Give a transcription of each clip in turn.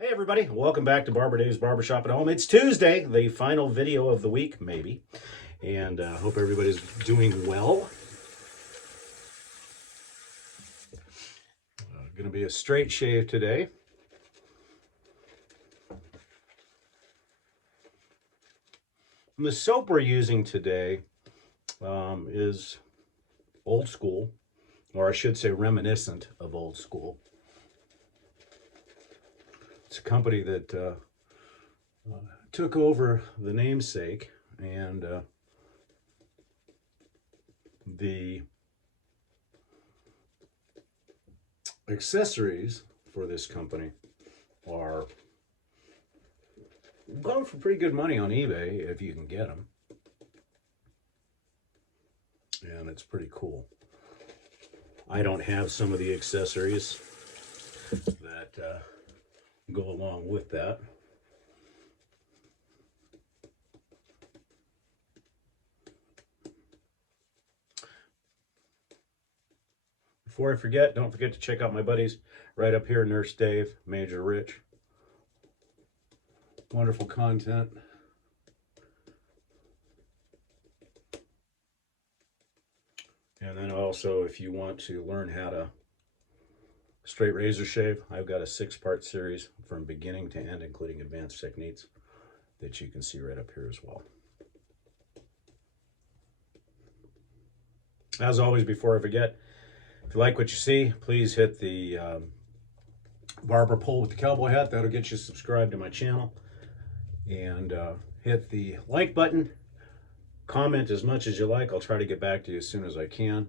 Hey everybody, welcome back to Barber Dave's Barbershop at Home. It's Tuesday, the final video of the week, maybe. And hope everybody's doing well. Gonna be a straight shave today. And the soap we're using today is old school, or I should say reminiscent of old school. It's a company that took over the namesake, and the accessories for this company are going for pretty good money on eBay if you can get them. And it's pretty cool. I don't have some of the accessories that go along with that. Before I forget, don't forget to check out my buddies right up here, Nurse Dave, Major Rich. Wonderful content. And then also, if you want to learn how to straight razor shave, I've got a 6-part series from beginning to end, including advanced techniques that you can see right up here as well. As always, before I forget, if you like what you see, please hit the barber pole with the cowboy hat. That'll get you subscribed to my channel. And hit the like button. Comment as much as you like. I'll try to get back to you as soon as I can.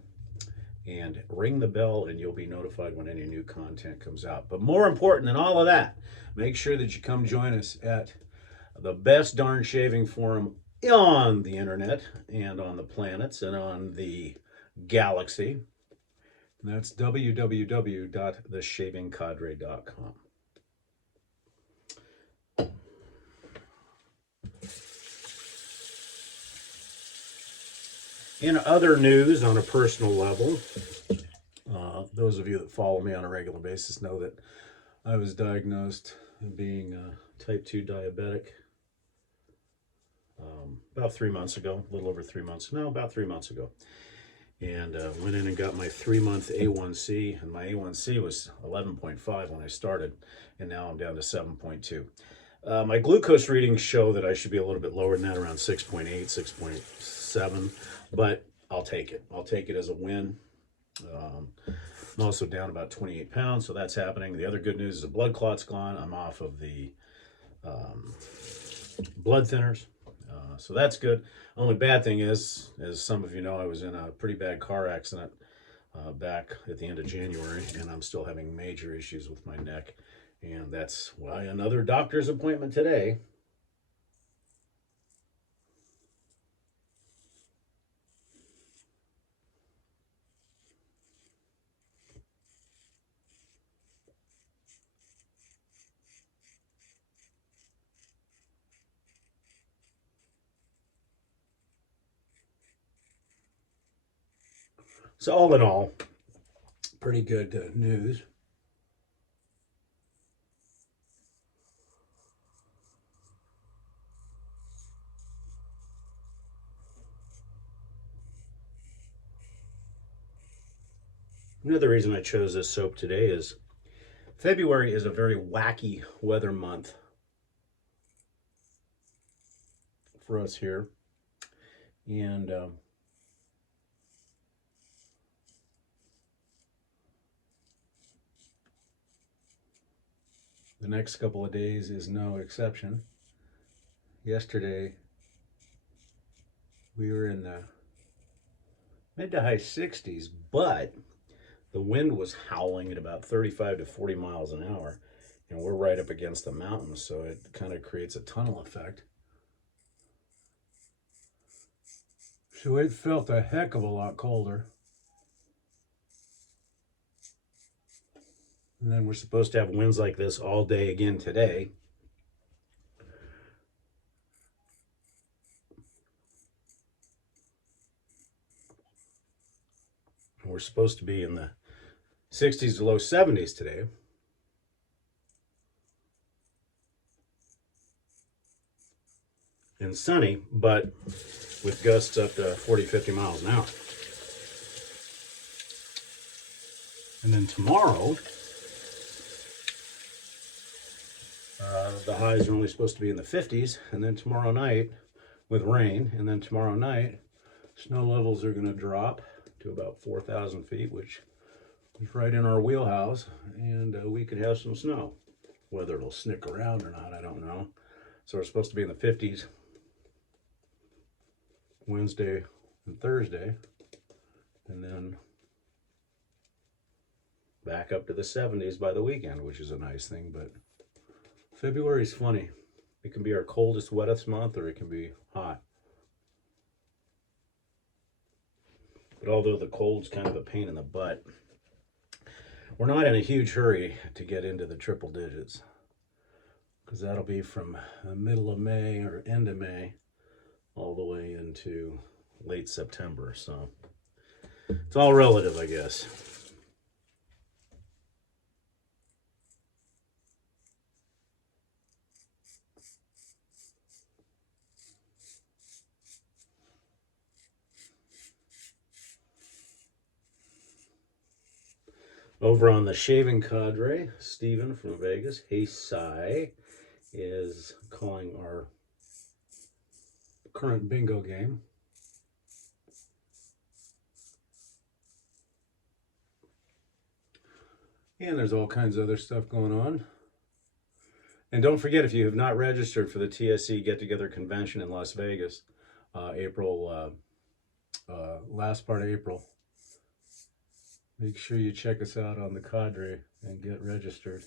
And ring the bell and you'll be notified when any new content comes out. But more important than all of that, make sure that you come join us at the best darn shaving forum on the internet and on the planets and on the galaxy. And that's www.theshavingcadre.com. In other news, on a personal level, those of you that follow me on a regular basis know that I was diagnosed being type 2 diabetic about 3 months ago, a little over 3 months, no, about 3 months ago. And went in and got my 3-month A1C, and my A1C was 11.5 when I started, and now I'm down to 7.2. My glucose readings show that I should be a little bit lower than that, around 6.8, 6.7, but I'll take it. I'll take it as a win. I'm also down about 28 pounds, so that's happening. The other good news is the blood clot's gone. I'm off of the blood thinners, so that's good. Only bad thing is, as some of you know, I was in a pretty bad car accident back at the end of January, and I'm still having major issues with my neck. And that's why another doctor's appointment today. So all in all, pretty good news. Another reason I chose this soap today is February is a very wacky weather month for us here. And the next couple of days is no exception. Yesterday, we were in the mid to high 60s, but the wind was howling at about 35 to 40 miles an hour, and we're right up against the mountains, so it kind of creates a tunnel effect. So it felt a heck of a lot colder. And then we're supposed to have winds like this all day again today. We're supposed to be in the 60s to low 70s today. and sunny, but with gusts up to 40, 50 miles an hour. And then tomorrow, the highs are only supposed to be in the 50s, and then tomorrow night with rain, and then tomorrow night snow levels are going to drop to about 4,000 feet, which is right in our wheelhouse, and we could have some snow. Whether it'll snick around or not, I don't know. So we're supposed to be in the 50s Wednesday and Thursday, and then back up to the 70s by the weekend, which is a nice thing. But February's funny. It can be our coldest, wettest month, or it can be hot. But although the cold's kind of a pain in the butt, we're not in a huge hurry to get into the triple digits, because that'll be from the middle of May or end of May all the way into late September. So it's all relative, I guess. Over on the shaving cadre, Steven from Vegas, Hey Sai, is calling our current bingo game. And there's all kinds of other stuff going on. And don't forget, if you have not registered for the TSC Get-Together Convention in Las Vegas, last part of April, make sure you check us out on the cadre and get registered.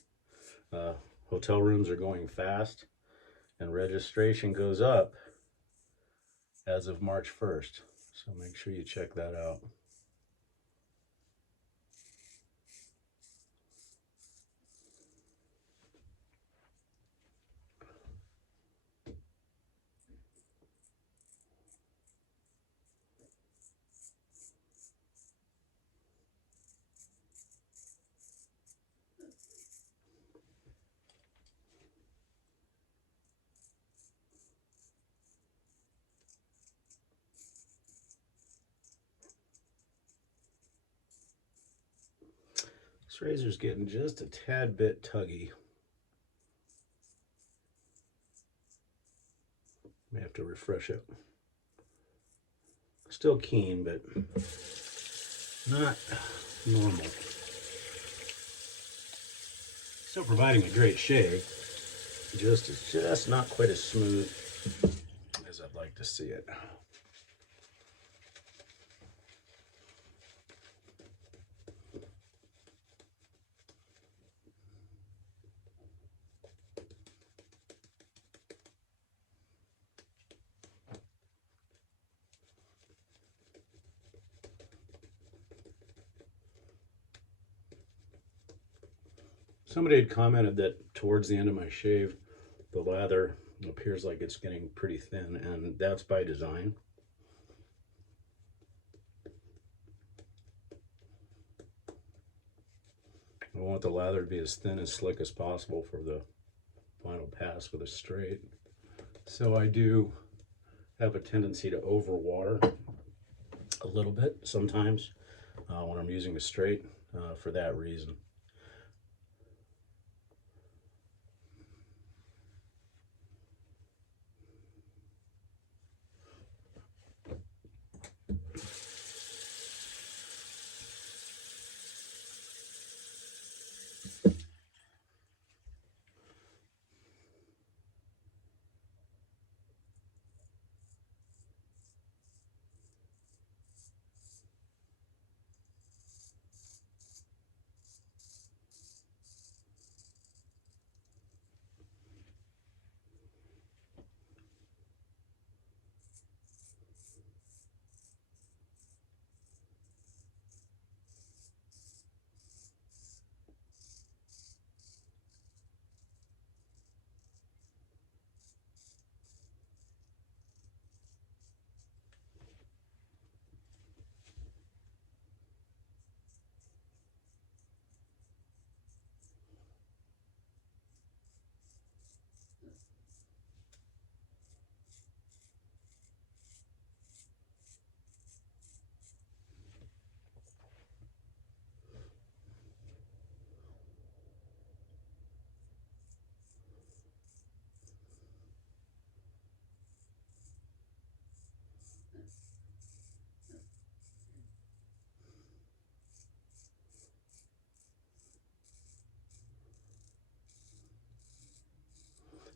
Hotel rooms are going fast, and registration goes up as of March 1st. So make sure you check that out. This razor's getting just a tad bit tuggy. May have to refresh it. Still keen, but not normal. Still providing a great shave. It's just not quite as smooth as I'd like to see it. Somebody had commented that towards the end of my shave, the lather appears like it's getting pretty thin, and that's by design. I want the lather to be as thin and slick as possible for the final pass with a straight. So I do have a tendency to overwater a little bit sometimes when I'm using a straight for that reason.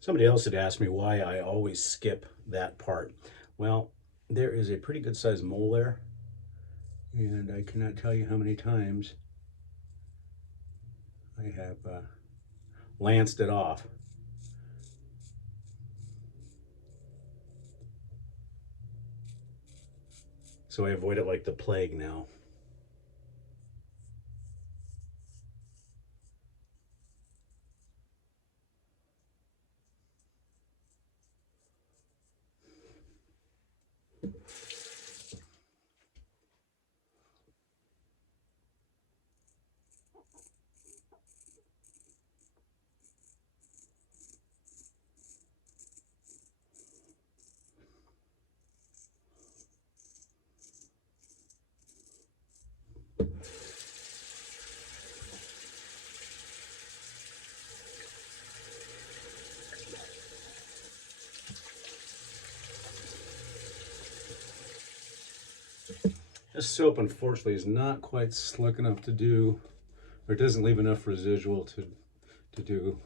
Somebody else had asked me why I always skip that part. Well, there is a pretty good sized mole there, and I cannot tell you how many times I have lanced it off. So I avoid it like the plague now. This soap, unfortunately, is not quite slick enough to do, or it doesn't leave enough residual to do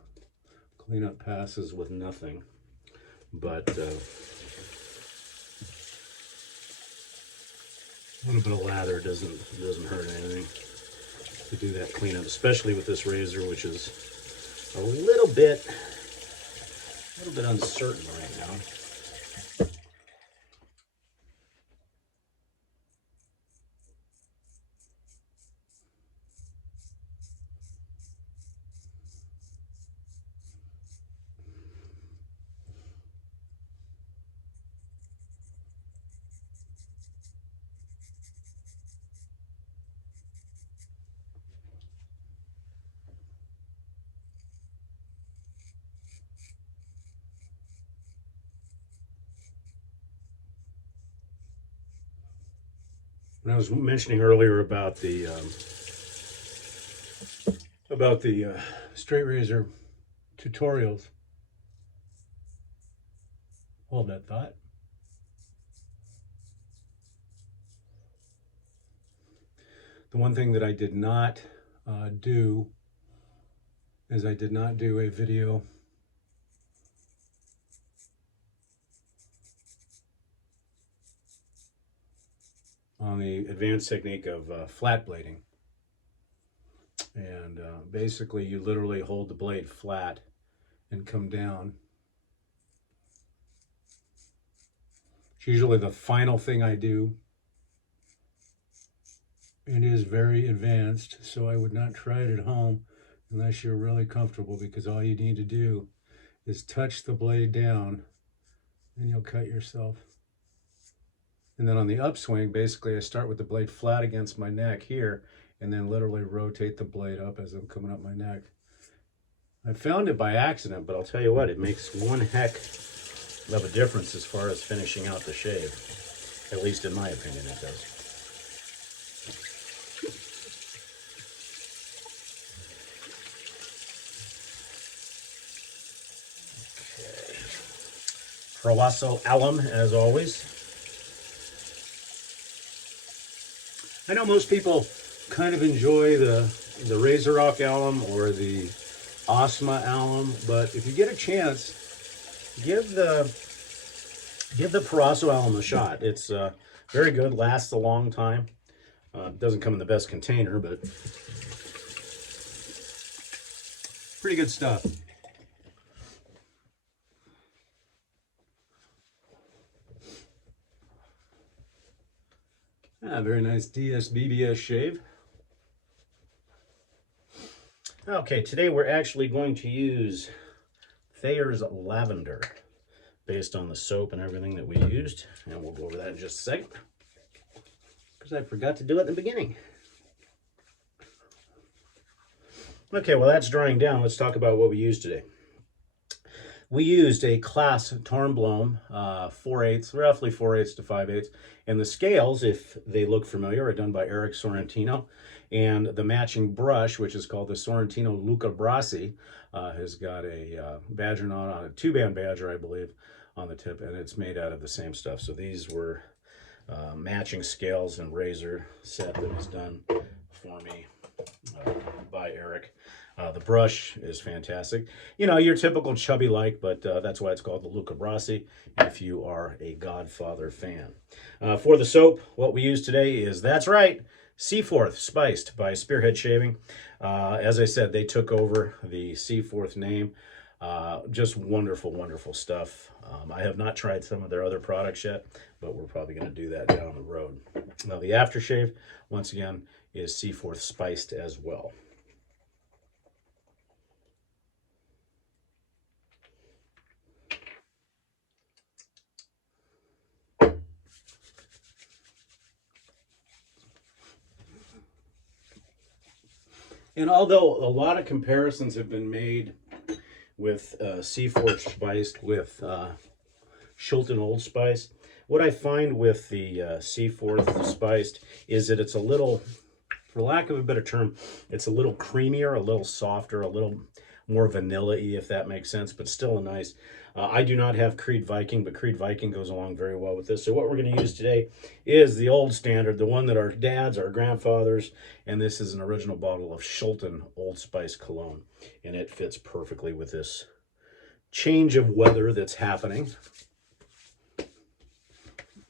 cleanup passes with nothing. But a little bit of lather doesn't hurt anything to do that cleanup, especially with this razor, which is a little bit uncertain right now. When I was mentioning earlier about the straight razor tutorials, hold that thought. The one thing that I did not do is I did not do a video on the advanced technique of flat blading. And basically you literally hold the blade flat and come down. It's usually the final thing I do. It is very advanced, so I would not try it at home unless you're really comfortable, because all you need to do is touch the blade down and you'll cut yourself. And then on the upswing, basically I start with the blade flat against my neck here and then literally rotate the blade up as I'm coming up my neck. I found it by accident, but I'll tell you what, it makes one heck of a difference as far as finishing out the shave. At least in my opinion, it does. Okay. Proraso Alum, as always. I know most people kind of enjoy the Razor Rock Alum or the Osma Alum, but if you get a chance, give the Proraso Alum a shot. It's very good, lasts a long time. Doesn't come in the best container, but pretty good stuff. Very nice DS-BBS shave. Okay, today we're actually going to use Thayers Lavender based on the soap and everything that we used. And we'll go over that in just a second, because I forgot to do it in the beginning. Okay, well that's drying down. Let's talk about what we used today. We used a Klas Tornblom 4/8, roughly 4/8 to 5/8. And the scales, if they look familiar, are done by Sorrentino. And the matching brush, which is called the Sorrentino Luca Brasi, has got a badger knot on it, 2-band badger, I believe, on the tip, and it's made out of the same stuff. So these were matching scales and razor set that was done for me by Eric. The brush is fantastic. You know, your typical chubby like, but that's why it's called the Luca Brasi, if you are a Godfather fan. For the soap, what we use today is, that's right, Seaforth Spiced by Spearhead Shaving. As I said, they took over the Seaforth name. Just wonderful, wonderful stuff. I have not tried some of their other products yet, but we're probably going to do that down the road. Now, the aftershave, once again, is Seaforth Spiced as well. And although a lot of comparisons have been made with Seaforth Spiced with Shulton Old Spice, what I find with the Seaforth Spiced is that it's a little, for lack of a better term, it's a little creamier, a little softer, a little more vanilla-y, if that makes sense, but still a nice. I do not have Creed Viking, but Creed Viking goes along very well with this. So what we're going to use today is the old standard, the one that our dads, our grandfathers, and this is an original bottle of Shulton Old Spice cologne, and it fits perfectly with this change of weather that's happening.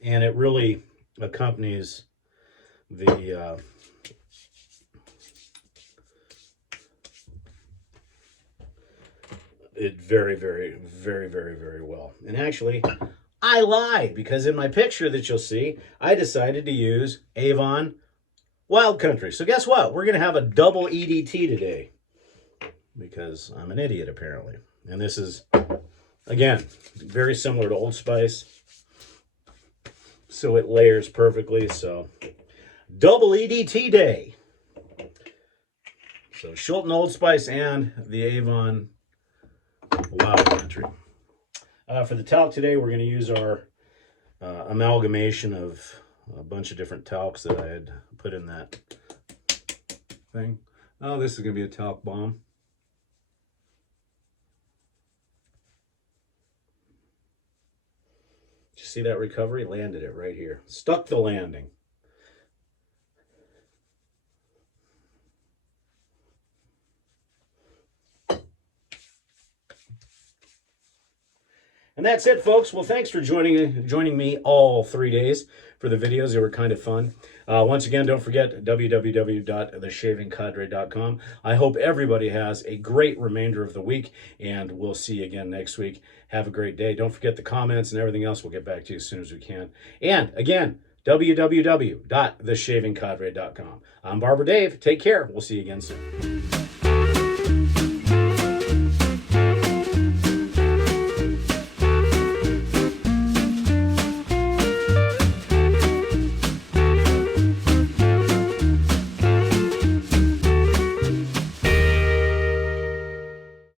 And it really accompanies the it very, very, very, very, very well. And actually, I lied, because in my picture that you'll see, I decided to use Avon Wild Country. So guess what? We're going to have a double EDT today, because I'm an idiot, apparently. And this is, again, very similar to Old Spice. So it layers perfectly. So double EDT day. So Shulton Old Spice and the Avon Wild Country. For the talc today, we're going to use our amalgamation of a bunch of different talcs that I had put in that thing. Oh, this is going to be a talc bomb. Did you see that recovery? Landed it right here. Stuck the landing. And that's it, folks. Well, thanks for joining me all 3 days for the videos. They were kind of fun. Once again, don't forget www.theshavingcadre.com. I hope everybody has a great remainder of the week, and we'll see you again next week. Have a great day. Don't forget the comments and everything else. We'll get back to you as soon as we can. And again, www.theshavingcadre.com. I'm Barber Dave. Take care. We'll see you again soon.